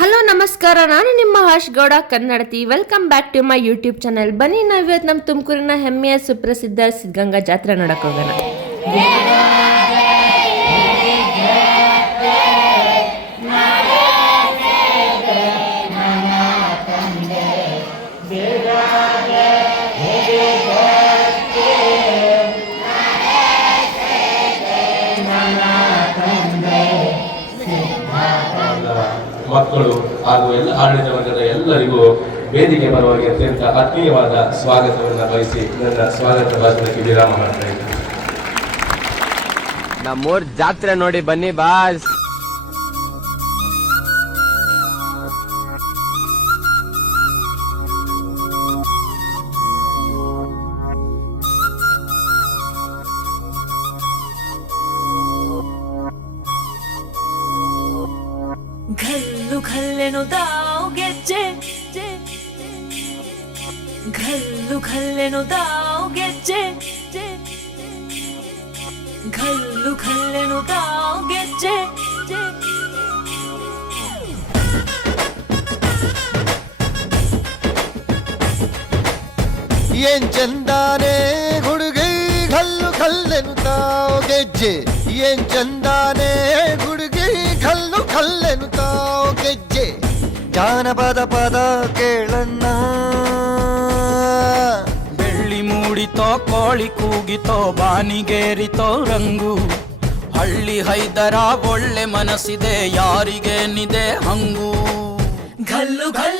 Hello ನಮಸ್ಕಾರ ನಾನು ನಿಮ್ಮ ಹರ್ಷ್ ಗೌಡ ಕನ್ನಡತಿ welcome back to my YouTube channel ಬನ್ನಿ ನಾವು ಇವತ್ತು ನಮ್ಮ ತುಮಕೂರಿನ ಹೆಮ್ಮೆಯ ಸುಪ್ರಸಿದ್ಧ ಸಿದ್ಧಗಂಗಾ ಜಾತ್ರೆ ನೋಡಕ್ಕೆ ಹೋಗೋಣ ಮಕ್ಕಳು ಹಾಗೂ ಎಲ್ಲ ಆಡಳಿತ ವರ್ಗದ ಎಲ್ಲರಿಗೂ ವೇದಿಕೆ ಪರವಾಗಿ ಅತ್ಯಂತ ಆತ್ಮೀಯವಾದ ಸ್ವಾಗತವನ್ನು ಬಯಸಿ ನನ್ನ ಸ್ವಾಗತ ಭಾಷಣಕ್ಕೆ ವಿರಾಮ ಮಾಡ್ತಾ ಇದ್ದೀನಿ. ನಮ್ಮೂರ್ ಜಾತ್ರೆ ನೋಡಿ ಬನ್ನಿ ಬಾಸ್. ಘಲ್ಲೆನು ತಾವು ಗೆಜ್ಜೆ ಘಲ್ಲು ಘಲ್ಲೆನು ತಾವು ಗೆಜ್ಜೆ ಘಲ್ಲು ಘಲ್ಲೆನು ತಾವು ಗೆಜ್ಜೆ ಏನ್ ಚಂದಾನೆ ಹುಡುಗಿ ಕಲ್ಲು ಕಲ್ಲೆನು ತಾವು ಗೆಜ್ಜೆ ಏನ್ ಚಂದಾನೆ ಗೆಜ್ಜೆ. ಜಾನಪದ ಪದ ಕೇಳನ್ನ ಬೆಳ್ಳಿ ಮೂಡಿತೋ ಕೋಳಿ ಕೂಗಿತೋ ಬಾನಿಗೇರಿತೋ ರಂಗು. ಹಳ್ಳಿ ಹೈದರ ಒಳ್ಳೆ ಮನಸ್ಸಿದೆ ಯಾರಿಗೇನಿದೆ ಹಂಗು. ಘಲ್ಲು ಘಲ್ಲೆನು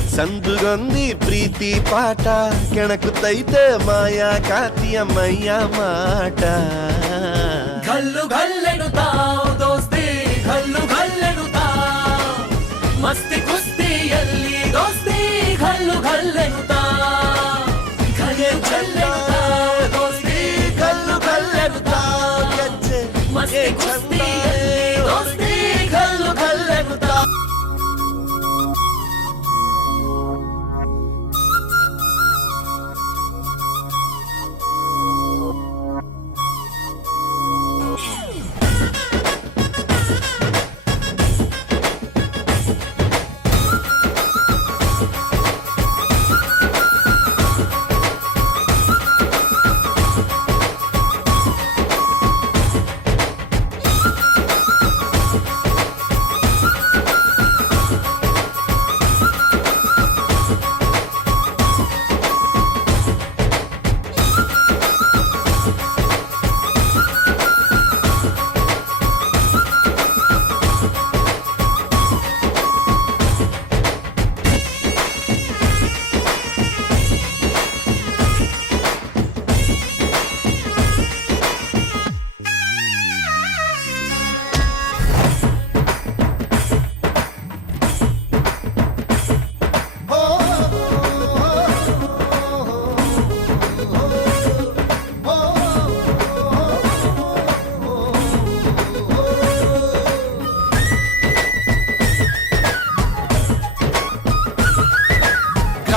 ಸಂದುಗೊಂದಿ ಪ್ರೀತಿ ಪಾಠ ಕೆಣಕುತ್ತೈತೆ ಮಾಯಾ ಕಾತಿಯ ಮೈಯ ಮಾಟ ಗಲ್ಲು ಗಲ್ಲೆಡು ತಾವು ದೋಸ್ತಿ ಗಲ್ಲು ಗಲ್ಲೆಡು ತಾವು ಮಸ್ತಿ ಕುಸ್ತಿಯಲ್ಲಿ ದೋಸ್ತಿ ಗಲ್ಲು ಗಲ್ಲೆಡು ತಾವು ಗಲ್ಲೆ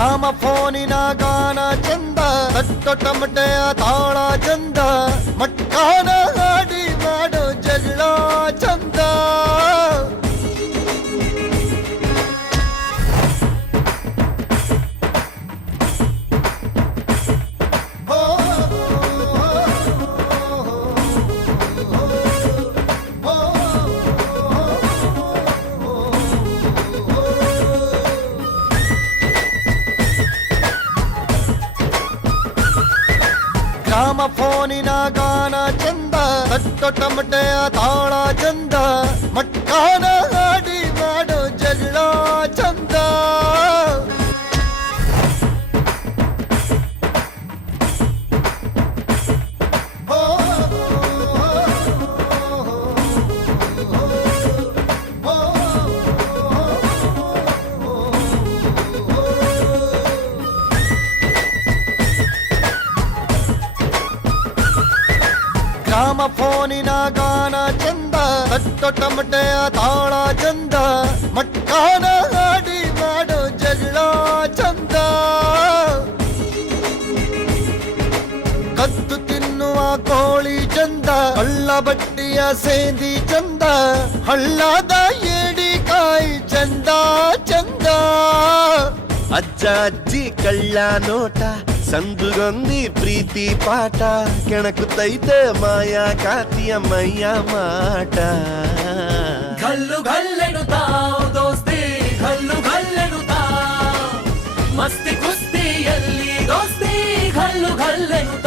ಗ್ರಾಮ ಫೋನಿನ ಗಾನ ಚಂದ ತಟ್ಟೊ ಟಮಟೆಯ ತಾಳ ಚಂದ ಮಟ್ಕಾನ ಹಾಡಿ ಮಾಡೋ ಜಗಳ ಚಂದ గ్రామ ఫోనిన గాన చంద తట్టొట్టమటయ తాళ చంద మట్కానా ತಟ್ಟೊ ಟಮಟೆಯ ತಾಳ ಚಂದ ಮಟ್ಕಾನ ಹಾಡಿ ಮಾಡೋ ಜಗಳ ಚಂದ ಕದ್ದು ತಿನ್ನುವ ಕೋಳಿ ಚಂದ ಹಳ್ಳ ಬಟ್ಟಿಯ ಸೇಂದಿ ಚಂದ ಹಳ್ಳದ ಏಡಿ ಕಾಯಿ ಚಂದ ಚಂದ ಅಜ್ಜ ಅಜ್ಜಿ ಕಳ್ಳ ನೋಟ ಸಂದುಗೊಂದಿ ಪ್ರೀತಿ ಪಾಠ ಕೆಣಕುತ್ತೈತೆ ಮಾಯಾ, ಕಾತಿಯ ಮೈಯ ಮಾಟ. ಗಲ್ಲು ಗಲ್ಲೆನುತ್ತಾವ್ ದೋಸ್ತಿ ಗಲ್ಲು ಗಲ್ಲೆನುತ್ತಾವ್ ಮಸ್ತಿ ಕುಸ್ತಿಯಲ್ಲಿ ದೋಸ್ತಿ ಗಲ್ಲು ಗಲ್ಲೆನುತ್ತಾವ್